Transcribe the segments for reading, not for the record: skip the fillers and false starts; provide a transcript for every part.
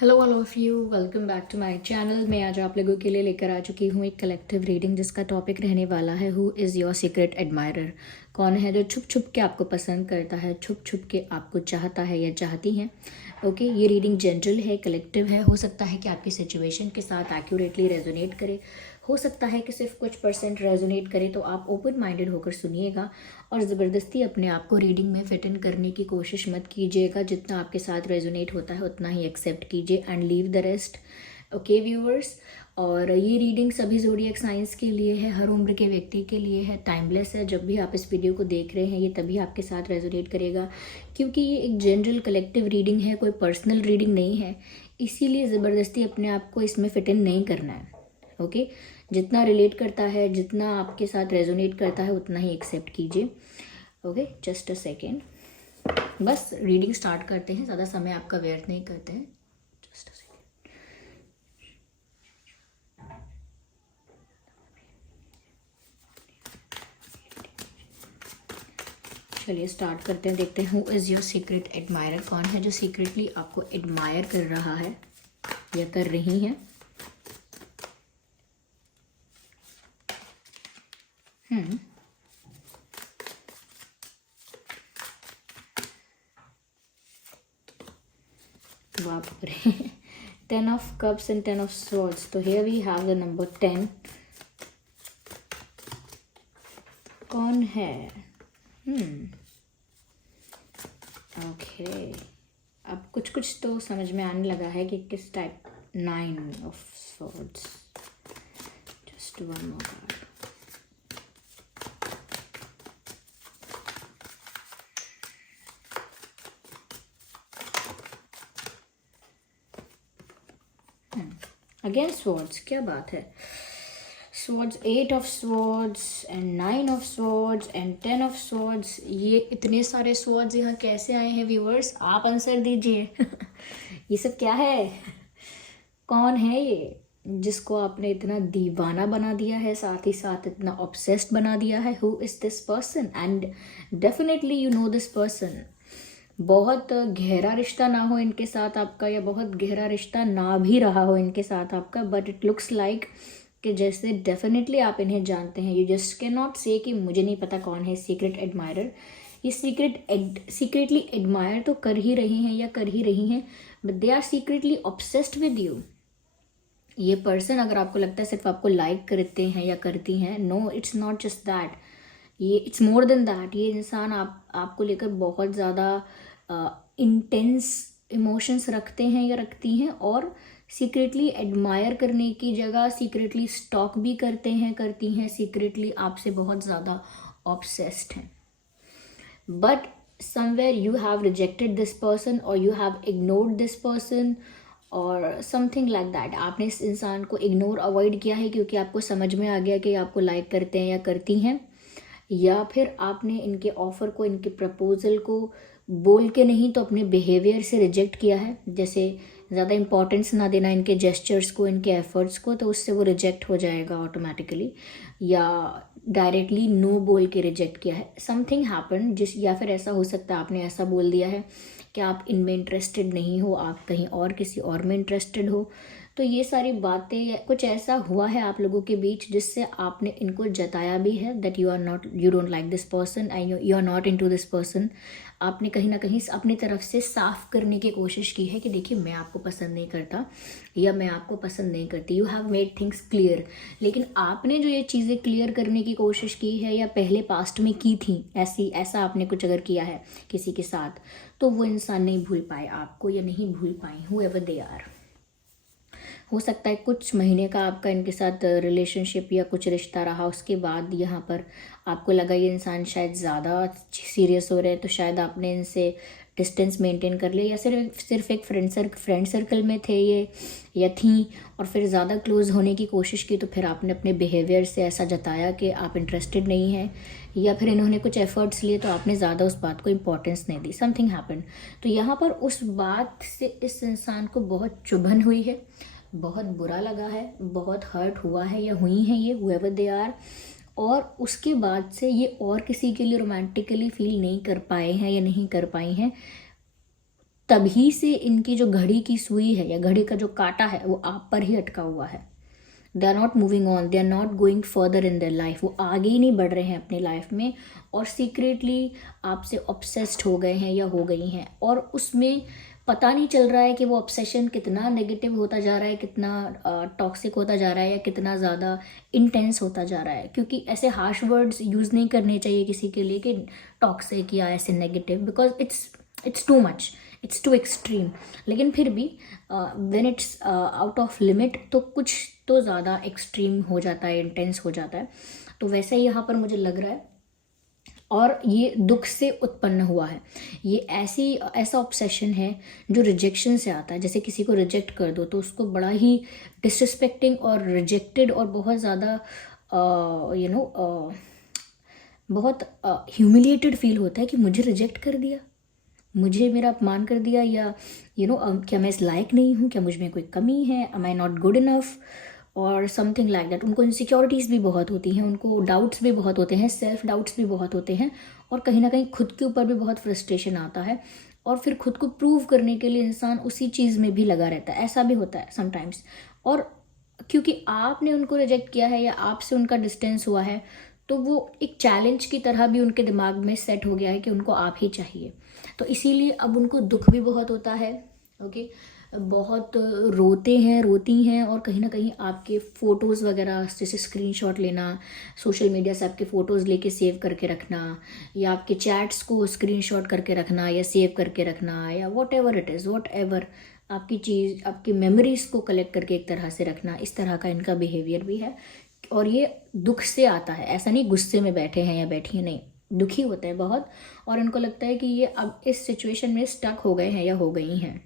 Hello all of you, welcome back to my channel. मैं आज आप लोगों के लिए लेकर आ चुकी हूँ एक कलेक्टिव रीडिंग जिसका टॉपिक रहने वाला है who is your secret admirer. कौन है जो छुप छुप के आपको पसंद करता है, छुप छुप के आपको चाहता है या चाहती हैं। ओके, ये रीडिंग जनरल है, कलेक्टिव है। हो सकता है कि आपकी सिचुएशन के साथ एक्यूरेटली रेजोनेट करे, हो सकता है कि सिर्फ कुछ परसेंट रेजोनेट करे। तो आप ओपन माइंडेड होकर सुनिएगा और ज़बरदस्ती अपने आप को रीडिंग में फिट इन करने की कोशिश मत कीजिएगा। जितना आपके साथ रेजोनेट होता है उतना ही एक्सेप्ट कीजिए and leave the rest. Okay viewers, और ये रीडिंग सभी ज़ोडिएक साइंस के लिए है, हर उम्र के व्यक्ति के लिए है, टाइमलेस है। जब भी आप इस वीडियो को देख रहे हैं ये तभी आपके साथ रेजोनेट करेगा, क्योंकि ये एक जनरल कलेक्टिव रीडिंग है, कोई पर्सनल रीडिंग नहीं है। इसीलिए ज़बरदस्ती अपने आप को इसमें फिट इन नहीं करना है। ओके, जितना रिलेट करता है, जितना आपके साथ रेजोनेट करता है उतना ही एक्सेप्ट कीजिए। ओके, जस्ट अ सेकेंड, बस रीडिंग स्टार्ट करते हैं, ज़्यादा समय आपका व्यर्थ नहीं करते हैं। जस्ट अ सेकेंड, चलिए स्टार्ट करते हैं। देखते हैं who is your secret admirer. कौन है जो सीक्रेटली आपको एडमायर कर रहा है या कर रही हैं। बाप रे, 10 of cups and 10 of swords. तो here we have the number 10। कौन है? ओके, अब कुछ कुछ तो समझ में आने लगा है कि किस type. 9 of swords, just one more card. Again swords, क्या बात है। Swords, 8 of swords and 9 of swords and 10 of swords. ये इतने सारे स्वॉर्ड्स यहाँ कैसे आए हैं व्यूअर्स? आप आंसर दीजिए। ये सब क्या है? कौन है ये जिसको आपने इतना दीवाना बना दिया है, साथ ही साथ इतना ऑब्सेस्ड बना दिया है? Who is this person? And definitely you know this person. बहुत गहरा रिश्ता ना हो इनके साथ आपका, या बहुत गहरा रिश्ता ना भी रहा हो इनके साथ आपका, बट इट लुक्स लाइक कि जैसे डेफिनेटली आप इन्हें जानते हैं। यू जस्ट कैन नॉट से कि मुझे नहीं पता कौन है सीक्रेट एडमायरर। ये सीक्रेटली एडमायर तो कर ही रहे हैं या कर ही रही हैं, but they are secretly obsessed with you. ये पर्सन, अगर आपको लगता है सिर्फ आपको लाइक करते हैं या करती हैं, no, it's not just that. ये इट्स मोर देन दैट। ये इंसान आपको लेकर बहुत ज़्यादा इंटेंस इमोशंस रखते हैं या रखती हैं, और सीक्रेटली एडमायर करने की जगह सीक्रेटली स्टॉक भी करते हैं, करती हैं, सीक्रेटली आपसे बहुत ज़्यादा ऑब्सेस्ड हैं। But somewhere you have rejected this person और you have ignored this person और समथिंग लाइक दैट। आपने इस इंसान को इग्नोर अवॉइड किया है क्योंकि आपको समझ में आ गया कि आपको लाइक करते हैं या करती हैं, या फिर आपने इनके ऑफ़र को, इनके प्रपोज़ल को बोल के नहीं तो अपने बिहेवियर से रिजेक्ट किया है। जैसे ज़्यादा इंपॉर्टेंस ना देना इनके जेस्चर्स को, इनके एफर्ट्स को, तो उससे वो रिजेक्ट हो जाएगा ऑटोमेटिकली, या डायरेक्टली नो बोल के रिजेक्ट किया है। समथिंग हैपन जिस, या फिर ऐसा हो सकता है आपने ऐसा बोल दिया है कि आप इनमें इंटरेस्टेड नहीं हो, आप कहीं और किसी और में इंटरेस्टेड हो। तो ये सारी बातें, कुछ ऐसा हुआ है आप लोगों के बीच जिससे आपने इनको जताया भी है that you are not, you don't like this person and you are not into this person. आपने कहीं ना कहीं अपनी तरफ से साफ करने की कोशिश की है कि देखिए मैं आपको पसंद नहीं करता या मैं आपको पसंद नहीं करती। You have made things clear. लेकिन आपने जो ये चीज़ें क्लियर करने की कोशिश की है या पहले पास्ट में की थी, ऐसा आपने कुछ अगर किया है किसी के साथ, तो वो इंसान नहीं भूल पाए आपको या नहीं भूल पाए, हूएवर दे आर। हो सकता है कुछ महीने का आपका इनके साथ रिलेशनशिप या कुछ रिश्ता रहा, उसके बाद यहाँ पर आपको लगा ये इंसान शायद ज़्यादा सीरियस हो रहे हैं, तो शायद आपने इनसे डिस्टेंस मेंटेन कर लिया, या सिर्फ एक फ्रेंड सर्कल में थे ये या थी, और फिर ज़्यादा क्लोज़ होने की कोशिश की, तो फिर आपने अपने बिहेवियर से ऐसा जताया कि आप इंटरेस्टेड नहीं हैं, या फिर इन्होंने कुछ एफर्ट्स लिए तो आपने ज़्यादा उस बात को इम्पोर्टेंस नहीं दी। Something happen. तो यहाँ पर उस बात से इस इंसान को बहुत चुभन हुई है, बहुत बुरा लगा है, बहुत हर्ट हुआ है या हुई हैं ये, हुएवर दे आर, और उसके बाद से ये और किसी के लिए रोमांटिकली फील नहीं कर पाए हैं या नहीं कर पाई हैं। तभी से इनकी जो घड़ी की सुई है या घड़ी का जो कांटा है वो आप पर ही अटका हुआ है। They are not moving on, they are not going further in their life, वो आगे ही नहीं बढ़ रहे हैं अपनी लाइफ में, और सीक्रेटली आपसे ऑब्सेस्ड हो गए हैं या हो गई हैं, और उसमें पता नहीं चल रहा है कि वो ऑब्सेशन कितना नेगेटिव होता जा रहा है, कितना टॉक्सिक होता जा रहा है, या कितना ज़्यादा इंटेंस होता जा रहा है। क्योंकि ऐसे हार्श वर्ड्स यूज़ नहीं करने चाहिए किसी के लिए कि टॉक्सिक या ऐसे negative, because it's too much, it's too extreme. लेकिन फिर भी when it's out of limit तो कुछ तो ज़्यादा एक्सट्रीम हो जाता है, इंटेंस हो जाता है। तो वैसे ही यहाँ पर मुझे लग रहा है, और ये दुख से उत्पन्न हुआ है। ये ऐसा ऑब्सेशन है जो रिजेक्शन से आता है। जैसे किसी को रिजेक्ट कर दो तो उसको बड़ा ही डिसरिस्पेक्टिंग और रिजेक्टेड और बहुत ज़्यादा बहुत ह्यूमिलिएटेड फील होता है कि मुझे रिजेक्ट कर दिया, मुझे मेरा अपमान कर दिया, या क्या मैं इस लायक नहीं हूँ, क्या मुझ में कोई कमी है, am I not good enough, और समथिंग लाइक दैट। उनको इनसिक्योरिटीज़ भी बहुत होती हैं, उनको डाउट्स भी बहुत होते हैं, सेल्फ डाउट्स भी बहुत होते हैं, और कहीं ना कहीं खुद के ऊपर भी बहुत फ्रस्ट्रेशन आता है, और फिर खुद को प्रूव करने के लिए इंसान उसी चीज़ में भी लगा रहता है। ऐसा भी होता है समटाइम्स। और क्योंकि आपने उनको रिजेक्ट किया है या आपसे उनका डिस्टेंस हुआ है, तो वो एक चैलेंज की तरह भी उनके दिमाग में सेट हो गया है कि उनको आप ही चाहिए। तो इसीलिए अब उनको दुख भी बहुत होता है। ओके, बहुत रोते हैं, रोती हैं, और कहीं ना कहीं आपके फ़ोटोज़ वगैरह, जैसे स्क्रीनशॉट लेना, सोशल मीडिया से आपके फ़ोटोज़ लेके सेव करके रखना, या आपके चैट्स को स्क्रीनशॉट करके रखना या सेव करके रखना, या what ever it is, what ever आपकी चीज़, आपकी मेमोरीज़ को कलेक्ट करके एक तरह से रखना, इस तरह का इनका बिहेवियर भी है। और ये दुख से आता है, ऐसा नहीं गुस्से में बैठे हैं या बैठी हैं, नहीं, दुखी होते हैं बहुत, और इनको लगता है कि ये अब इस सिचुएशन में स्टक हो गए हैं या हो गई हैं,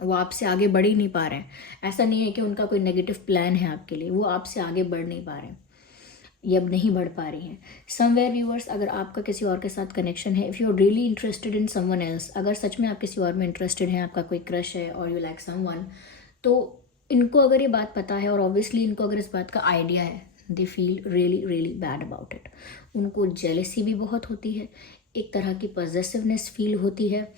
वो आपसे आगे बढ़ ही नहीं पा रहे हैं। ऐसा नहीं है कि उनका कोई नेगेटिव प्लान है आपके लिए, वो आपसे आगे बढ़ नहीं पा रहे हैं, ये अब नहीं बढ़ पा रही हैं। समवेयर व्यूअर्स, अगर आपका किसी और के साथ कनेक्शन है, if you are really interested in someone else, अगर सच में आप किसी और में इंटरेस्टेड हैं, आपका कोई क्रश है और यू लाइक समवन, तो इनको अगर ये बात पता है, और ऑब्वियसली इनको अगर इस बात का आइडिया है, they feel really really bad about it. उनको जेलेसी भी बहुत होती है, एक तरह की पॉजेसिवनेस फील होती है,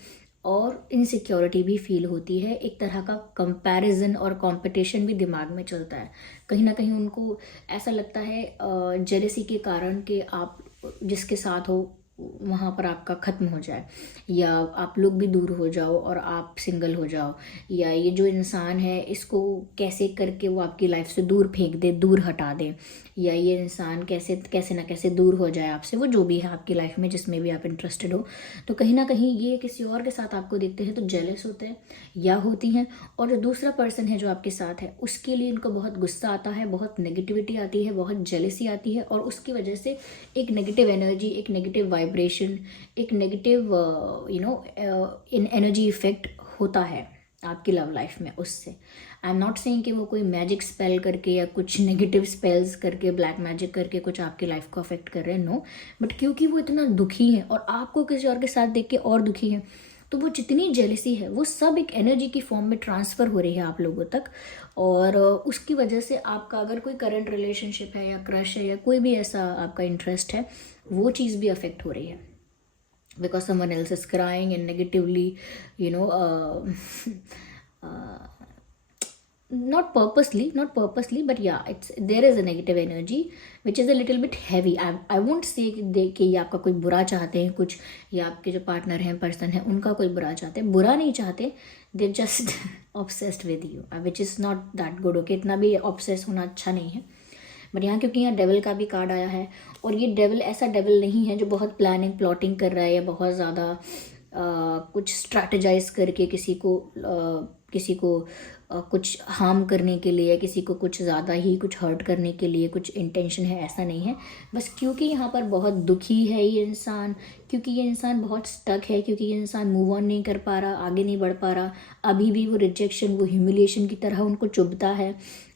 और इनसिक्योरिटी भी फील होती है, एक तरह का कंपैरिजन और कंपटीशन भी दिमाग में चलता है। कहीं ना कहीं उनको ऐसा लगता है जेलेसी के कारण कि आप जिसके साथ हो वहाँ पर आपका ख़त्म हो जाए, या आप लोग भी दूर हो जाओ और आप सिंगल हो जाओ, या ये जो इंसान है इसको कैसे करके वो आपकी लाइफ से दूर फेंक दे, दूर हटा दे, या ये इंसान कैसे कैसे ना कैसे दूर हो जाए आपसे, वो जो भी है आपकी लाइफ में जिसमें भी आप इंटरेस्टेड हो। तो कहीं ना कहीं ये किसी और के साथ आपको देखते हैं तो जेलस होते हैं या होती हैं, और जो दूसरा पर्सन है जो आपके साथ है उसके लिए इनको बहुत गुस्सा आता है, बहुत नेगेटिविटी आती है, बहुत जेलसी आती है, और उसकी वजह से एक नेगेटिव एनर्जी, एक नेगेटिव वाइब्रेशन, एक नेगेटिव इन एनर्जी इफेक्ट होता है आपकी लव लाइफ में उससे। आई एम नॉट सेइंग कि वो कोई मैजिक स्पेल करके या कुछ नेगेटिव स्पेल्स करके, ब्लैक मैजिक करके कुछ आपकी लाइफ को अफेक्ट कर रहे हैं, नो, बट क्योंकि वो इतना दुखी है और आपको किसी और के साथ देख के और दुखी है, तो वो जितनी जेलसी है वो सब एक एनर्जी की फॉर्म में ट्रांसफ़र हो रही है आप लोगों तक, और उसकी वजह से आपका अगर कोई करंट रिलेशनशिप है या क्रश है या कोई भी ऐसा आपका इंटरेस्ट है, वो चीज़ भी अफेक्ट हो रही है, because someone else is crying and negatively, you know, not purposely, but yeah, there is a negative energy which is a little bit heavy. I won't say कि ये आपका कोई बुरा चाहते हैं कुछ, या आपके जो पार्टनर हैं, पर्सन है, उनका कोई बुरा चाहते हैं, बुरा नहीं चाहते, they just obsessed with you, which is not that good. Okay, इतना भी ऑब्सेस होना अच्छा नहीं है, बट यहाँ क्योंकि यहाँ डेविल का भी कार्ड आया है, और ये डेविल ऐसा डेविल नहीं है जो बहुत प्लानिंग प्लॉटिंग कर रहा है, या बहुत ज़्यादा कुछ स्ट्रैटेजाइज करके किसी को कुछ हार्म करने के लिए, या किसी को कुछ ज़्यादा ही कुछ हर्ट करने के लिए कुछ इंटेंशन है, ऐसा नहीं है। बस क्योंकि यहाँ पर बहुत दुखी है ये इंसान, क्योंकि ये इंसान बहुत स्टक है, क्योंकि ये इंसान मूव ऑन नहीं कर पा रहा, आगे नहीं बढ़ पा रहा, अभी भी वो रिजेक्शन, वो ह्यूमिलिएशन की तरह उनको चुभता है।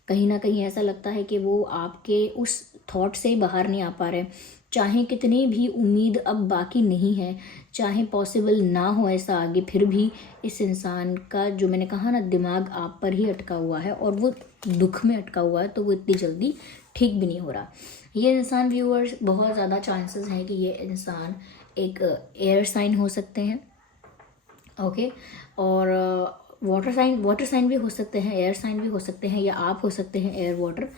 कहीं ना कहीं ऐसा लगता है कि वो आपके उस थॉट से ही बाहर नहीं आ पा रहे, चाहे कितनी भी उम्मीद अब बाकी नहीं है, चाहे पॉसिबल ना हो ऐसा आगे, फिर भी इस इंसान का जो मैंने कहा ना, दिमाग आप पर ही अटका हुआ है, और वो दुख में अटका हुआ है, तो वो इतनी जल्दी ठीक भी नहीं हो रहा। ये इंसान व्यूअर्स, बहुत ज़्यादा चांसेस हैं कि ये इंसान एक एयर साइन हो सकते हैं, ओके। और वाटर साइन भी हो सकते हैं, एयर साइन भी हो सकते हैं, या आप हो सकते हैं एयर वाटर।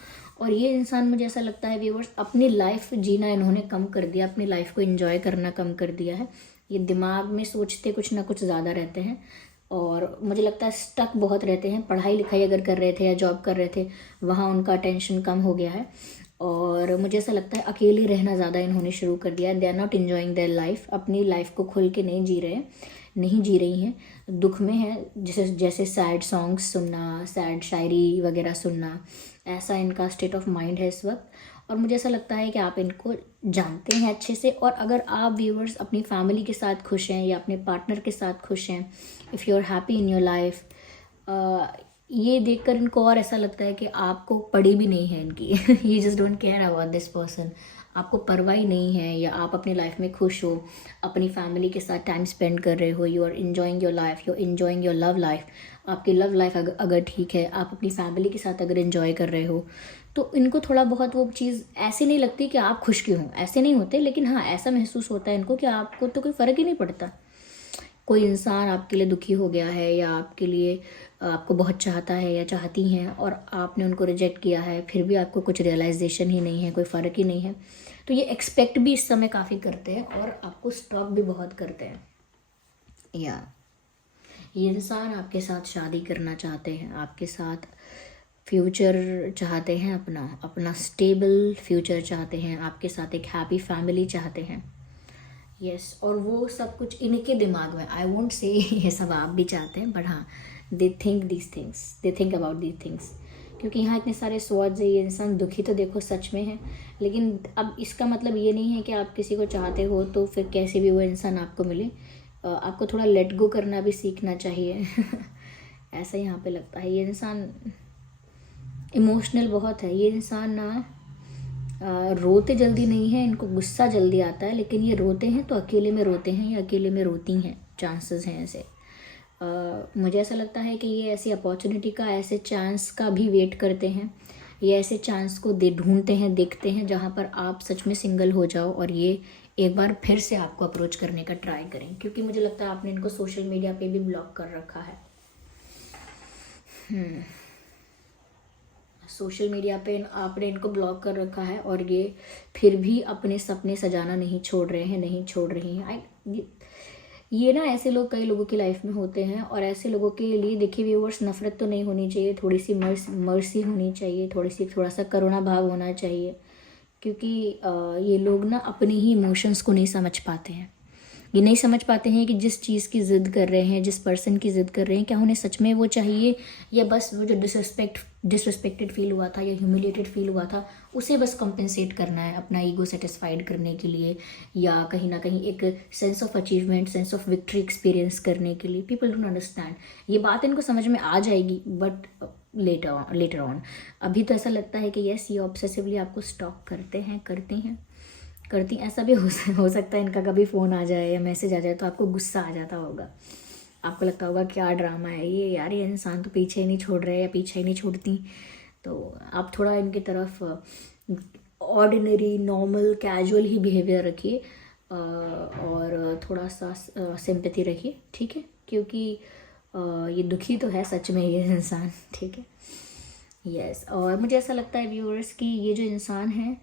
और ये इंसान, मुझे ऐसा लगता है व्यूअर्स, अपनी लाइफ जीना इन्होंने कम कर दिया, अपनी लाइफ को एंजॉय करना कम कर दिया है। ये दिमाग में सोचते कुछ ना कुछ ज़्यादा रहते हैं, और मुझे लगता है स्टक बहुत रहते हैं। पढ़ाई लिखाई अगर कर रहे थे या जॉब कर रहे थे, वहाँ उनका अटेंशन कम हो गया है। और मुझे ऐसा लगता है अकेले रहना ज़्यादा इन्होंने शुरू कर दिया है। They are not enjoying their life, अपनी लाइफ को खुल के नहीं जी रहे हैं, नहीं जी रही हैं, दुख में है। जैसे जैसे सैड सॉन्ग्स सुनना, सैड शायरी वगैरह सुनना, ऐसा इनका स्टेट ऑफ माइंड है इस वक्त। और मुझे ऐसा लगता है कि आप इनको जानते हैं अच्छे से। और अगर आप व्यूअर्स अपनी फैमिली के साथ खुश हैं या अपने पार्टनर के साथ खुश हैं, if you are happy in your life, ये देखकर इनको और ऐसा लगता है कि आपको पड़ी भी नहीं है इनकी। ये just don't care about this person, आपको परवाह ही नहीं है, या आप अपनी लाइफ में खुश हो, अपनी फैमिली के साथ टाइम स्पेंड कर रहे हो, you are enjoying your life, you are enjoying your love life. आपकी लव लाइफ अगर ठीक है, आप अपनी फैमिली के साथ अगर इन्जॉय कर रहे हो, तो इनको थोड़ा बहुत वो चीज़ ऐसी नहीं लगती कि आप खुश क्यों हो, ऐसे नहीं होते। लेकिन हाँ, ऐसा महसूस होता है इनको कि आपको तो कोई फ़र्क ही नहीं पड़ता। कोई इंसान आपके लिए दुखी हो गया है, या आपके लिए आपको बहुत चाहता है या चाहती हैं, और आपने उनको रिजेक्ट किया है, फिर भी आपको कुछ रियलाइजेशन ही नहीं है, कोई फ़र्क ही नहीं है, तो ये एक्सपेक्ट भी इस समय काफ़ी करते हैं और आपको स्टॉक भी बहुत करते हैं। या ये इंसान आपके साथ शादी करना चाहते हैं, आपके साथ फ्यूचर चाहते हैं, अपना अपना स्टेबल फ्यूचर चाहते हैं, आपके साथ एक हैप्पी फैमिली चाहते हैं। यस, और वो सब कुछ इनके दिमाग में, आई वोंट से ये सब आप भी चाहते हैं, बट हाँ, they think these things, they think about these things. क्योंकि यहाँ इतने सारे स्वाद है, ये इंसान दुखी तो देखो सच में है, लेकिन अब इसका मतलब ये नहीं है कि आप किसी को चाहते हो तो फिर कैसे भी वो इंसान आपको मिले। आपको थोड़ा लेट गो करना भी सीखना चाहिए। ऐसा यहाँ पे लगता है। ये इंसान इमोशनल बहुत है, ये इंसान ना रोते जल्दी नहीं है, इनको गुस्सा जल्दी आता है, लेकिन ये रोते हैं तो अकेले में रोते हैं या अकेले में रोती हैं, चांसेस हैं ऐसे। मुझे ऐसा लगता है कि ये ऐसी अपॉर्चुनिटी का, ऐसे चांस का भी वेट करते हैं, ये ऐसे चांस को ढूंढते हैं, देखते हैं जहाँ पर आप सच में सिंगल हो जाओ और ये एक बार फिर से आपको अप्रोच करने का ट्राई करें। क्योंकि मुझे लगता है आपने इनको सोशल मीडिया पे भी ब्लॉक कर रखा है। सोशल मीडिया पे आपने इनको ब्लॉक कर रखा है, और ये फिर भी अपने सपने सजाना नहीं छोड़ रहे हैं, नहीं छोड़ रही हैं। ये ना ऐसे लोग कई लोगों की लाइफ में होते हैं, और ऐसे लोगों के लिए देखिए व्यूअर्स, नफरत तो नहीं होनी चाहिए, थोड़ी सी मर्सी होनी चाहिए, थोड़ा सा करुणा भाव होना चाहिए। क्योंकि ये लोग ना अपनी ही इमोशंस को नहीं समझ पाते हैं। ये नहीं समझ पाते हैं कि जिस चीज़ की ज़िद कर रहे हैं, जिस पर्सन की ज़िद कर रहे हैं, क्या उन्हें सच में वो चाहिए, या बस वो जो डिसरिस्पेक्टेड फील हुआ था या ह्यूमिलेटेड फील हुआ था, उसे बस कंपेंसेट करना है अपना ईगो सेटिस्फाइड करने के लिए, या कहीं ना कहीं एक sense of achievement, sense of victory experience करने के लिए। People don't understand. ये बात इनको समझ में आ जाएगी, बट लेटर ऑन। अभी तो ऐसा लगता है कि यस, ये ऑब्सेसिवली आपको स्टॉक करते हैं, करती। ऐसा भी हो सकता है इनका कभी फ़ोन आ जाए या मैसेज आ जाए तो आपको गुस्सा आ जाता होगा, आपको लगता होगा क्या ड्रामा है ये, यार ये इंसान तो पीछे ही नहीं छोड़ रहे या पीछे ही नहीं छोड़ती। तो आप थोड़ा इनकी तरफ ऑर्डिनरी, नॉर्मल, कैजुअल ही बिहेवियर रखिए, और थोड़ा सा सिंपैथी रखिए, ठीक है। क्योंकि ये दुखी तो है सच में ये इंसान, ठीक है। यस, और मुझे ऐसा लगता है व्यूअर्स कि ये जो इंसान है,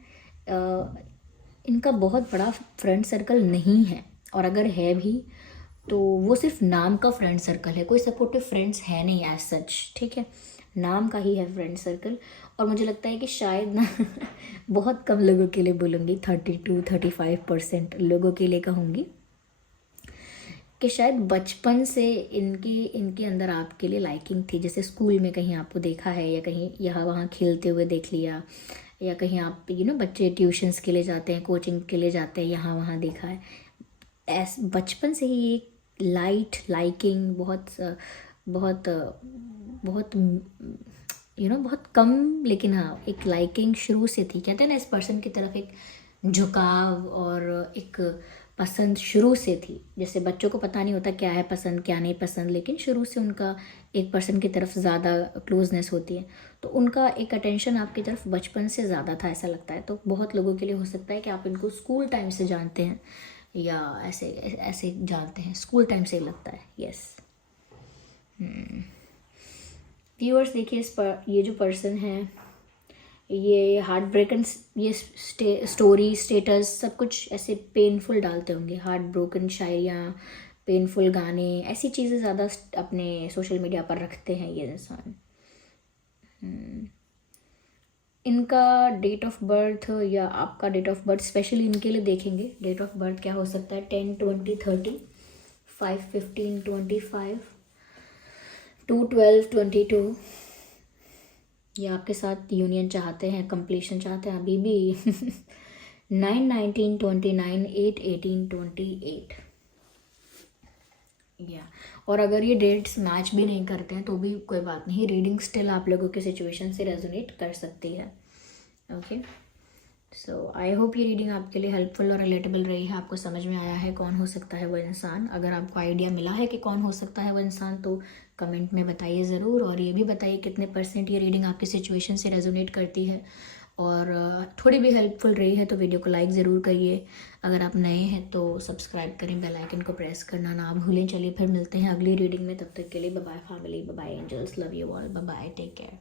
इनका बहुत बड़ा फ्रेंड सर्कल नहीं है, और अगर है भी तो वो सिर्फ नाम का फ्रेंड सर्कल है, कोई सपोर्टिव फ्रेंड्स है नहीं एज सच, ठीक है। नाम का ही है फ्रेंड सर्कल। और मुझे लगता है कि शायद ना बहुत कम लोगों के लिए बोलूँगी, 30-35% लोगों के लिए कहूँगी कि शायद बचपन से इनके अंदर आपके लिए लाइकिंग थी। जैसे स्कूल में कहीं आपको देखा है, या कहीं यहाँ वहाँ खेलते हुए देख लिया, या कहीं आप बच्चे ट्यूशन्स के लिए जाते हैं, कोचिंग के लिए जाते हैं, यहाँ वहाँ देखा है। बचपन से ही एक लाइकिंग बहुत बहुत बहुत बहुत कम, लेकिन हाँ एक लाइकिंग शुरू से थी। कहते हैं ना, इस पर्सन की तरफ एक झुकाव और एक पसंद शुरू से थी। जैसे बच्चों को पता नहीं होता क्या है पसंद, क्या नहीं पसंद, लेकिन शुरू से उनका एक पर्सन की तरफ ज़्यादा क्लोजनेस होती है, तो उनका एक अटेंशन आपकी तरफ बचपन से ज़्यादा था, ऐसा लगता है। तो बहुत लोगों के लिए हो सकता है कि आप इनको स्कूल टाइम से जानते हैं, या ऐसे ऐसे जानते हैं, स्कूल टाइम से ही लगता है। यस व्यूअर्स, देखिए ये जो पर्सन है, ये हार्ट ब्रेकन, ये स्टोरी स्टेटस सब कुछ ऐसे पेनफुल डालते होंगे, हार्ट ब्रोकन शायरियाँ, पेनफुल गाने, ऐसी चीज़ें ज़्यादा अपने सोशल मीडिया पर रखते हैं ये इंसान। इनका डेट ऑफ बर्थ या आपका डेट ऑफ बर्थ स्पेशली इनके लिए देखेंगे। डेट ऑफ बर्थ क्या हो सकता है? 10, 20, 30, 5, 15, 25, 2, 12, 22। ये आपके साथ यूनियन चाहते हैं, कंप्लीशन चाहते हैं अभी भी। 9, 19, 29, 8, 18, 28। या और अगर ये डेट्स मैच भी नहीं करते हैं तो भी कोई बात नहीं, रीडिंग स्टिल आप लोगों के सिचुएशन से रेजोनेट कर सकती है। ओके, सो आई होप ये रीडिंग आपके लिए हेल्पफुल और रिलेटेबल रही है, आपको समझ में आया है कौन हो सकता है वो इंसान। अगर आपको आइडिया मिला है कि कौन हो सकता है वो इंसान तो कमेंट में बताइए ज़रूर, और ये भी बताइए कितने % ये रीडिंग आपकी सिचुएशन से रेजोनेट करती है। और थोड़ी भी हेल्पफुल रही है तो वीडियो को लाइक ज़रूर करिए। अगर आप नए हैं तो सब्सक्राइब करें, बेल आइकन को प्रेस करना ना भूलें। चलिए फिर मिलते हैं अगली रीडिंग में, तब तक के लिए bye bye family, bye bye angels, love you all, bye bye, take care.